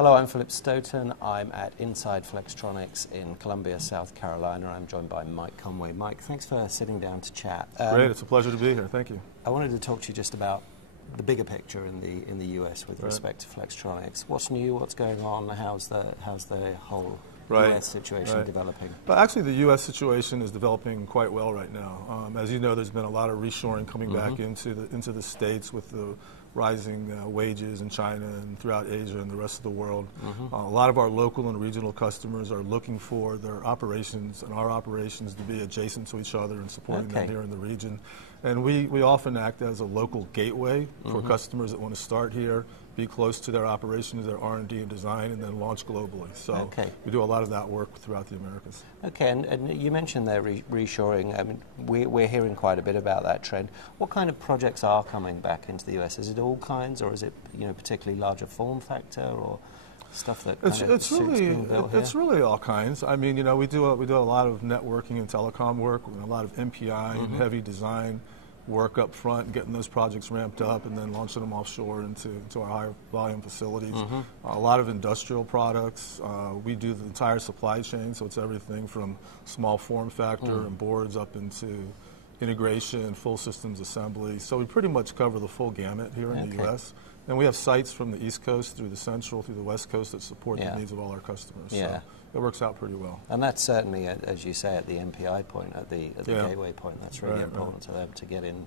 Hello, I'm Phillip Stoten. I'm at Inside Flextronics in Columbia, South Carolina. I'm joined by Mike Conway. Mike, thanks for sitting down to chat. Great, it's a pleasure to be here. Thank you. I wanted to talk to you just about the bigger picture in the US with respect to Flextronics. What's new? What's going on? How's the whole US situation developing? Well, actually, the U.S. situation is developing quite well right now. As you know, there's been a lot of reshoring coming back into the States with the rising wages in China and throughout Asia and the rest of the world. A lot of our local and regional customers are looking for their operations and our operations to be adjacent to each other and supporting them here in the region. And we often act as a local gateway for customers that want to start here, be close to their operations, their R&D and design, and then launch globally. So we do a lot of that work throughout the Americas. Okay, and you mentioned there reshoring. I mean, we're hearing quite a bit about that trend. What kind of projects are coming back into the US? Is it all kinds, or is it particularly larger form factor, or stuff that it's really all kinds. I mean, we do a lot of networking and telecom work, a lot of MPI and heavy design work up front, getting those projects ramped up and then launching them offshore into our higher volume facilities. A lot of industrial products. We do the entire supply chain, so it's everything from small form factor and boards up into integration, full systems assembly. So we pretty much cover the full gamut here in the U.S. And we have sites from the East Coast through the Central, through the West Coast that support the needs of all our customers. So it works out pretty well. And that's certainly, as you say, at the MPI point, at the gateway point, that's really important to them to get in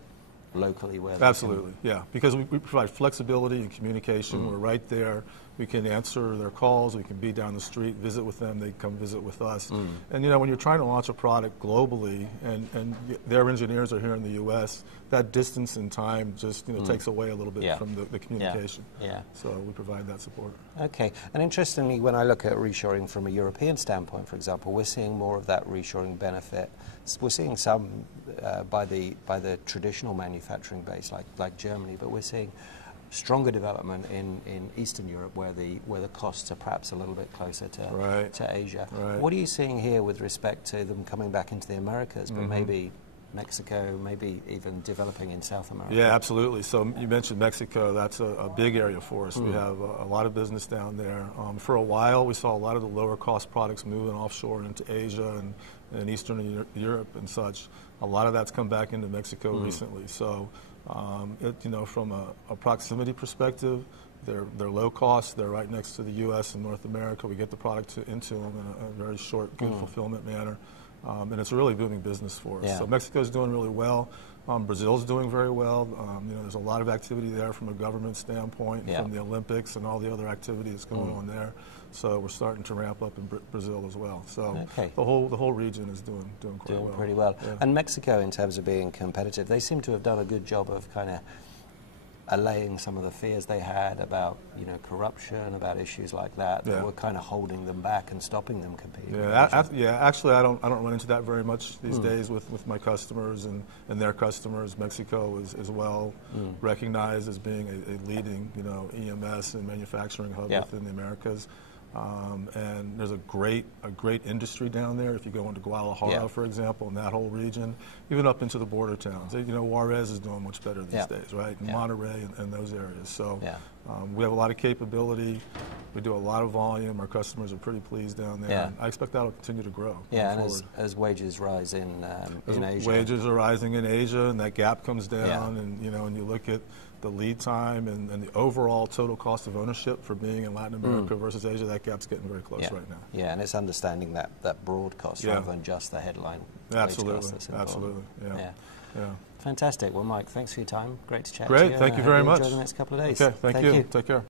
locally where they Absolutely, because we provide flexibility and communication. We're right there. We can answer their calls. We can be down the street, visit with them. They come visit with us. And when you're trying to launch a product globally, and their engineers are here in the U.S., that distance and time just takes away a little bit from the communication. So we provide that support. Okay, and interestingly, when I look at reshoring from a European standpoint, for example, we're seeing more of that reshoring benefit. We're seeing some by the traditional manufacturing base, like Germany, but we're seeing stronger development in Eastern Europe, where the costs are perhaps a little bit closer to Asia. What are you seeing here with respect to them coming back into the Americas, but maybe Mexico, maybe even developing in South America? Yeah, absolutely. So you mentioned Mexico. That's a big area for us. We have a lot of business down there. For a while, we saw a lot of the lower cost products moving offshore into Asia and Eastern Europe and such. A lot of that's come back into Mexico recently. So from a proximity perspective, they're low cost. They're right next to the U.S. and North America. We get the product into them in a very short, good fulfillment manner. And it's really booming business for us. So Mexico's doing really well. Brazil's doing very well. There's a lot of activity there from a government standpoint, from the Olympics and all the other activity that's going on there. So we're starting to ramp up in Brazil as well. So the whole region is doing quite well. Pretty well. And Mexico, in terms of being competitive, they seem to have done a good job of kind of allaying some of the fears they had about corruption, about issues like that were kind of holding them back and stopping them competing. Actually, I don't run into that very much these days with my customers and their customers. Mexico is well recognized as being a leading EMS and manufacturing hub within the Americas. And there's a great industry down there. If you go into Guadalajara, for example, in that whole region, even up into the border towns, Juarez is doing much better these days, right? And Monterrey and those areas. So we have a lot of capability. We do a lot of volume. Our customers are pretty pleased down there. And I expect that will continue to grow. And as wages rise in Asia. Wages are rising in Asia, and that gap comes down. And and you look at the lead time and the overall total cost of ownership for being in Latin America versus Asia, that gap's getting very close right now. Yeah, and it's understanding that broad cost rather than just the headline wage cost that's involved. Absolutely. Yeah. Fantastic. Well, Mike, thanks for your time. Great to chat to you. Great. Thank you very much. Enjoy the next couple of days. Okay. Thank you. Take care.